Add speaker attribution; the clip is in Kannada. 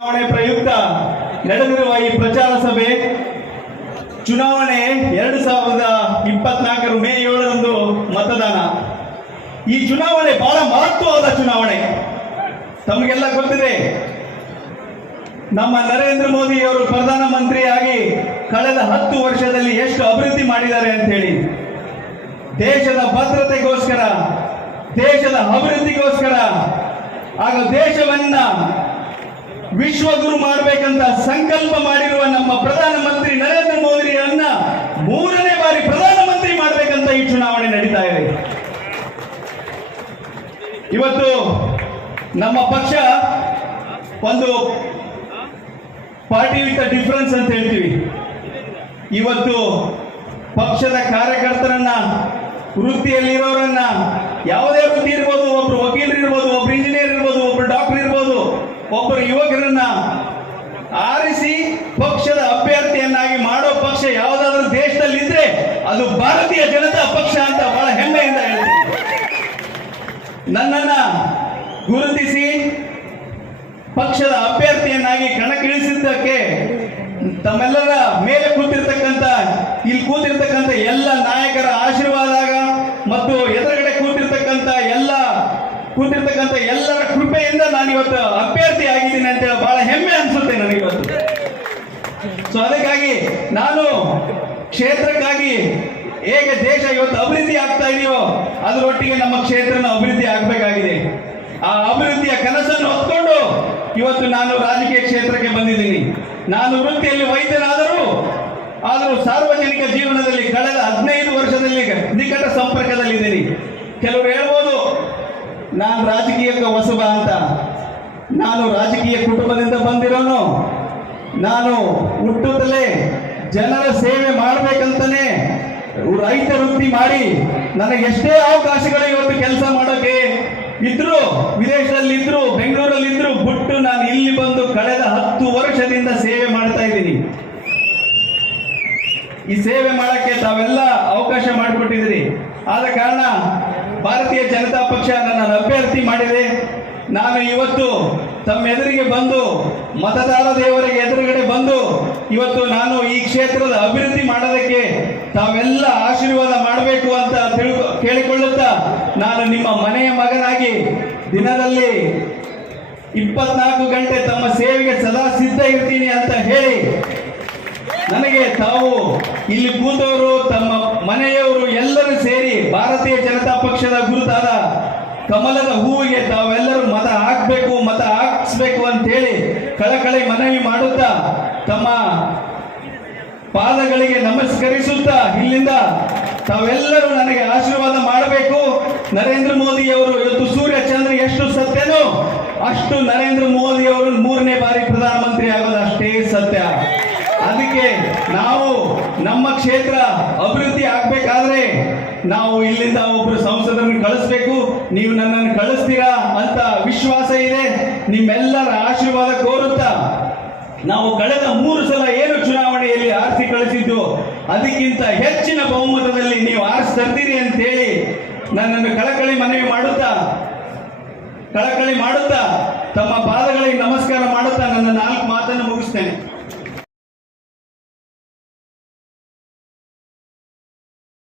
Speaker 1: ಚುನಾವಣೆ ಪ್ರಯುಕ್ತ ನಡೆದಿರುವ ಈ ಪ್ರಚಾರ ಸಭೆ ಚುನಾವಣೆ ಎರಡು ಸಾವಿರದ ಇಪ್ಪತ್ನಾಲ್ಕರ ಮೇ ಏಳರಂದು ಮತದಾನ. ಈ ಚುನಾವಣೆ ಬಹಳ ಮಹತ್ವವಾದ ಚುನಾವಣೆ. ತಮಗೆಲ್ಲ ಗೊತ್ತಿದೆ, ನಮ್ಮ ನರೇಂದ್ರ ಮೋದಿ ಅವರು ಪ್ರಧಾನಮಂತ್ರಿಯಾಗಿ ಕಳೆದ ಹತ್ತು ವರ್ಷದಲ್ಲಿ ಎಷ್ಟು ಅಭಿವೃದ್ಧಿ ಮಾಡಿದ್ದಾರೆ ಅಂತ ಹೇಳಿ. ದೇಶದ ಭದ್ರತೆಗೋಸ್ಕರ, ದೇಶದ ಅಭಿವೃದ್ಧಿಗೋಸ್ಕರ ಹಾಗೂ ದೇಶವನ್ನ ವಿಶ್ವಗುರು ಮಾಡಬೇಕಂತ ಸಂಕಲ್ಪ ಮಾಡಿರುವ ನಮ್ಮ ಪ್ರಧಾನಮಂತ್ರಿ ನರೇಂದ್ರ ಮೋದಿಯನ್ನ ಮೂರನೇ ಬಾರಿ ಪ್ರಧಾನಮಂತ್ರಿ ಮಾಡಬೇಕಂತ ಈ ಚುನಾವಣೆ ನಡೀತಾ ಇದೆ. ಇವತ್ತು ನಮ್ಮ ಪಕ್ಷ ಒಂದು ಪಾರ್ಟಿ ವಿತ್ ಡಿಫರೆನ್ಸ್ ಅಂತ ಹೇಳ್ತೀವಿ. ಇವತ್ತು ಪಕ್ಷದ ಕಾರ್ಯಕರ್ತರನ್ನ, ವೃತ್ತಿಯಲ್ಲಿರೋರನ್ನ, ಯಾವುದೇ ವೃತ್ತಿ ಇರ್ಬೋದು, ಒಬ್ರು ವಕೀಲರು ಇರ್ಬೋದು ಒಬ್ರು ಇಂಜಿನಿಯರ್ ಇರ್ಬೋದು, ಒಬ್ರು ಡಾಕ್ಟರ್ ಒಬ್ಬರು ಯುವಕರನ್ನ ಆರಿಸಿ ಪಕ್ಷದ ಅಭ್ಯರ್ಥಿಯನ್ನಾಗಿ ಮಾಡೋ ಪಕ್ಷ ಯಾವುದಾದ್ರೂ ದೇಶದಲ್ಲಿ ಇದ್ರೆ ಅದು ಭಾರತೀಯ ಜನತಾ ಪಕ್ಷ ಅಂತ ಬಹಳ ಹೆಮ್ಮೆಯಿಂದ ಹೇಳ್ತೀನಿ. ನನ್ನನ್ನ ಗುರುತಿಸಿ ಪಕ್ಷದ ಅಭ್ಯರ್ಥಿಯನ್ನಾಗಿ ಕಣಕ್ಕಿಳಿಸಿದ್ದಕ್ಕೆ ತಮ್ಮೆಲ್ಲರ ಮೇಲೆ ಕೂತಿರ್ತಕ್ಕಂಥ, ಇಲ್ಲಿ ಕೂತಿರ್ತಕ್ಕಂಥ ಎಲ್ಲ ನಾಯಕರ ಆಶೀರ್ವಾದಾಗ ಮತ್ತು ಎದುರುಗಡೆ ಕೂತಿರ್ತಕ್ಕಂಥ ಎಲ್ಲ, ಕೂತಿರ್ತಕ್ಕಂಥ ಎಲ್ಲರ ಕೃಪೆಯಿಂದ ನಾನು ಇವತ್ತು ಅಭ್ಯರ್ಥಿ ಆಗಿದ್ದೀನಿ ಅಂತೇಳಿ ಬಹಳ ಹೆಮ್ಮೆ ಅನ್ಸುತ್ತೆ ನನಗೆ ಇವತ್ತು ಸೊ ನಾನು ಕ್ಷೇತ್ರಕ್ಕಾಗಿ ಹೇಗೆ ದೇಶ ಇವತ್ತು ಅಭಿವೃದ್ಧಿ ಆಗ್ತಾ ಇದೆಯೋ ಅದರೊಟ್ಟಿಗೆ ನಮ್ಮ ಕ್ಷೇತ್ರನ ಅಭಿವೃದ್ಧಿ ಆಗಬೇಕಾಗಿದೆ. ಆ ಅಭಿವೃದ್ಧಿಯ ಕನಸನ್ನು ಹೊತ್ಕೊಂಡು ಇವತ್ತು ನಾನು ರಾಜಕೀಯ ಕ್ಷೇತ್ರಕ್ಕೆ ಬಂದಿದ್ದೀನಿ. ನಾನು ವೃತ್ತಿಯಲ್ಲಿ ವೈದ್ಯನಾದರೂ, ಆದರೂ ಸಾರ್ವಜನಿಕ ಜೀವನದಲ್ಲಿ ಕಳೆದ ಹದಿನೈದು ವರ್ಷದಲ್ಲಿ ನಿಕಟ ಸಂಪರ್ಕದಲ್ಲಿದ್ದೀನಿ. ಕೆಲವರು ಹೇಳ್ಬೋದು, ನಾನು ರಾಜಕೀಯಕ್ಕೆ ಹೊಸಬ ಅಂತ. ನಾನು ರಾಜಕೀಯ ಕುಟುಂಬದಿಂದ ಬಂದಿರೋನು. ನಾನು ಹುಟ್ಟುತ್ತಲೇ ಜನರ ಸೇವೆ ಮಾಡಬೇಕಂತಾನೆ ರೈತ ವೃತ್ತಿ ಮಾಡಿ ನನಗೆ ಎಷ್ಟೇ ಅವಕಾಶಗಳು ಇವತ್ತು ಕೆಲಸ ಮಾಡೋಕೆ ಇದ್ರು ವಿದೇಶದಲ್ಲಿ ಇದ್ರು ಬೆಂಗಳೂರಲ್ಲಿ ಇದ್ರು ಬಿಟ್ಟು ನಾನು ಇಲ್ಲಿ ಬಂದು ಕಳೆದ ಹತ್ತು ವರ್ಷದಿಂದ ಸೇವೆ ಮಾಡ್ತಾ ಇದ್ದೀನಿ. ಈ ಸೇವೆ ಮಾಡಕ್ಕೆ ತಾವೆಲ್ಲ ಅವಕಾಶ ಮಾಡಿಕೊಟ್ಟಿದ್ದೀರಿ. ಆದ ಕಾರಣ ಭಾರತೀಯ ಜನತಾ ಪಕ್ಷ ನನ್ನನ್ನು ಅಭ್ಯರ್ಥಿ ಮಾಡಿದೆ. ನಾನು ಇವತ್ತು ತಮ್ಮ ಎದುರಿಗೆ ಬಂದು, ಮತದಾರ ದೇವರಿಗೆ ಎದುರುಗಡೆ ಬಂದು, ಇವತ್ತು ನಾನು ಈ ಕ್ಷೇತ್ರದ ಅಭಿವೃದ್ಧಿ ಮಾಡೋದಕ್ಕೆ ತಾವೆಲ್ಲ ಆಶೀರ್ವಾದ ಮಾಡಬೇಕು ಅಂತ ತಿಳ್ಕೊ, ಕೇಳಿಕೊಳ್ಳುತ್ತಾ ನಾನು ನಿಮ್ಮ ಮನೆಯ ಮಗನಾಗಿ ದಿನದಲ್ಲಿ ಇಪ್ಪತ್ನಾಲ್ಕು ಗಂಟೆ ತಮ್ಮ ಸೇವೆಗೆ ಸದಾ ಸಿದ್ಧ ಇರ್ತೀನಿ ಅಂತ ಹೇಳಿ, ನನಗೆ ತಾವು ಇಲ್ಲಿ ಕೂತವರು, ತಮ್ಮ ಮನೆಯವರು ಎಲ್ಲರೂ ಸೇರಿ ಭಾರತೀಯ ಜನತಾ ಪಕ್ಷದ ಗುರುತಾದ ಕಮಲದ ಹೂವಿಗೆ ತಾವೆಲ್ಲರೂ ಮತ ಹಾಕ್ಬೇಕು, ಮತ ಹಾಕಿಸ್ಬೇಕು ಅಂತ ಹೇಳಿ ಕಳಕಳಿ ಮನವಿ ಮಾಡುತ್ತಾ ತಮ್ಮ ಪಾದಗಳಿಗೆ ನಮಸ್ಕರಿಸುತ್ತಾ ಇಲ್ಲಿಂದ ತಾವೆಲ್ಲರೂ ನನಗೆ ಆಶೀರ್ವಾದ ಮಾಡಬೇಕು. ನರೇಂದ್ರ ಮೋದಿ ಅವರು ಇವತ್ತು ಸೂರ್ಯ ಚಂದ್ರ ಎಷ್ಟು ಸತ್ಯನೋ ಅಷ್ಟು ನರೇಂದ್ರ ಮೋದಿ ಅವರು ಮೂರನೇ ಬಾರಿ ಪ್ರಧಾನಮಂತ್ರಿ ಆಗೋದು ಅಷ್ಟೇ ಸತ್ಯ. ಅದಕ್ಕೆ ನಾವು ನಮ್ಮ ಕ್ಷೇತ್ರ ಅಭಿವೃದ್ಧಿ ನಾವು ಇಲ್ಲಿಂದ ಒಬ್ಬರು ಸಂಸದರನ್ನು ಕಳಿಸ್ಬೇಕು. ನೀವು ನನ್ನನ್ನು ಕಳಿಸ್ತೀರಾ ಅಂತ ವಿಶ್ವಾಸ ಇದೆ. ನಿಮ್ಮೆಲ್ಲರ ಆಶೀರ್ವಾದ ಕೋರುತ್ತಾ. ನಾವು ಕಳೆದ ಮೂರು ಸಲ ಏನು ಚುನಾವಣೆಯಲ್ಲಿ ಆರಿಸಿ ಕಳಿಸಿದ್ದು, ಅದಕ್ಕಿಂತ ಹೆಚ್ಚಿನ ಬಹುಮತದಲ್ಲಿ ನೀವು ಆರಿಸಿ ತರ್ತೀರಿ ಅಂತೇಳಿ ನನ್ನನ್ನು ಕಳಕಳಿ ಮನವಿ ಮಾಡುತ್ತಾ. ಕಳಕಳಿ ಮಾಡುತ್ತಾ. ತಮ್ಮ ಪಾದಗಳಿಗೆ ನಮಸ್ಕಾರ ಮಾಡುತ್ತಾ. ನನ್ನ ನಾಲ್ಕು ಮಾತನ್ನು ಮುಗಿಸ್ತೇನೆ.